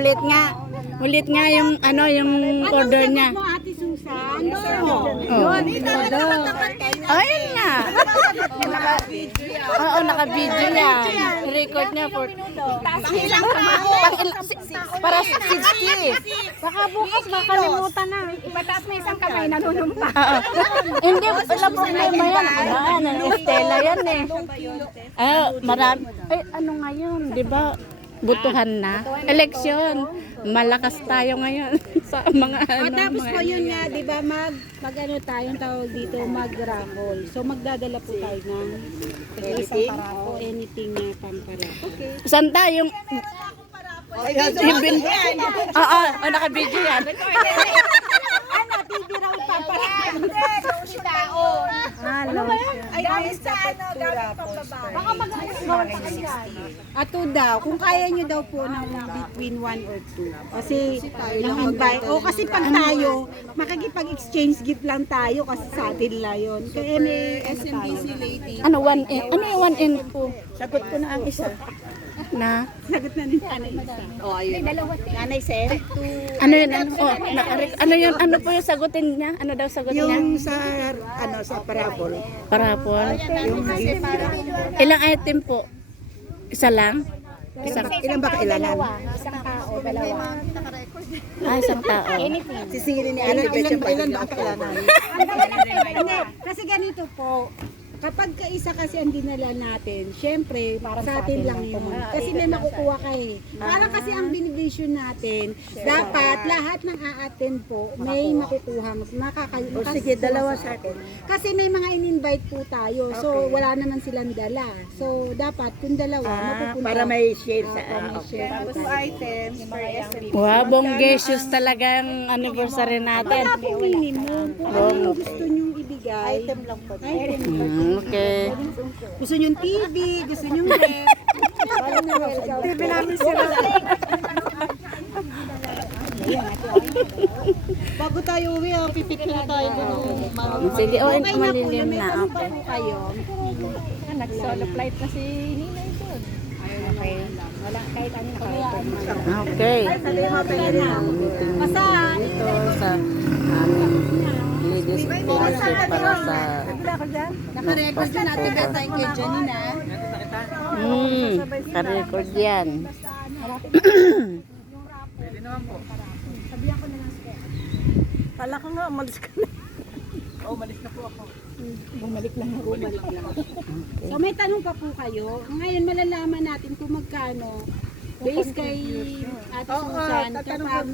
ulit nga. Ulit nga yung ano, yung order niya. Mo, Ate Susan. Oh. Ayun nga. Oo, naka-video niya. Record niya for para 60. Baka bukas makalimutan na. Ipataas mo isang kamay, nanunumpa. Oo. Hindi wala problema yan. Ano, Estela yan eh. Marami. Ay, ano ngayon, 'di ba? Butuhan na. Eleksyon. Malakas tayo ngayon sa mga ano. Tapos mga po yun nga, di ba, mag-ano tayong tawag dito, mag-raffle. So magdadala po tayo ng isang parako, anything na pamparako. Okay. Santa yung Oo, naka-video yan. Ano, TV raw pamparako. Ano ba yan? Ay, sa ano, gamit pambaba. Baka mag-aasgawan pa kanya. Ato daw, kung kaya nyo daw po ng between 1 or 2. Kasi, invite. O kasi pag tayo, makikipag-exchange gift lang tayo kasi sa atin lang yun. Kaya may SMBC lady. Ano, 1N? Ano yung 1N po? Sagot ko na ang isa. Na? Sagot na ni Nanay isa. Oh, ayun. Nanay Sen. Ano yun? Ano, ano yun? Ano po yung sagutin niya? Ano daw sagot niya? Yung sa ano sa parabol. Parapol. Yung Ilang item po? Isa lang? ilan ba kailangan? Isang tao, dalawa. Isang tao. Sisingilin ni Ate ilan ba ang kailangan? Hindi, kasi ganito po. Kapag kaisa kasi ang dinala natin, syempre, sa atin lang yun. Kasi may makukuha ka eh. Parang kasi ang binivision natin, dapat lahat ng a-attend po, may makukuha. O sige, dalawa sa akin. Kasi may mga in-invite po tayo. So, wala naman silang dala. So, dapat kung dalawa, mapupunta. Para may share sa Share po tayo. items per SM. Wow, bonggesius talaga ang anniversary natin. Wala pong minimum. Kung ano yung gusto nyong ibigay. Item lang po. Okay. Gusto nyong TV, gusto nyong rep. TV namin sila. Bago tayo uwi, pipicture na tayo doon. Sige, Okay na po malilim yun. May na. tanong Okay. pa po kayo. Nag-solo flight na si Ninay doon. Okay. Wala, kahit ano nakarecord man. Okay. Basta, Dito sa ladies fellowship para sa Naka-record yun natin tayo kay Janina. ka-record yan. Kala ko nga, umalis ka na. bumalik lang. So may tanong pa po kayo. Ngayon malalaman natin kung magkano based kay Ate Susan kapag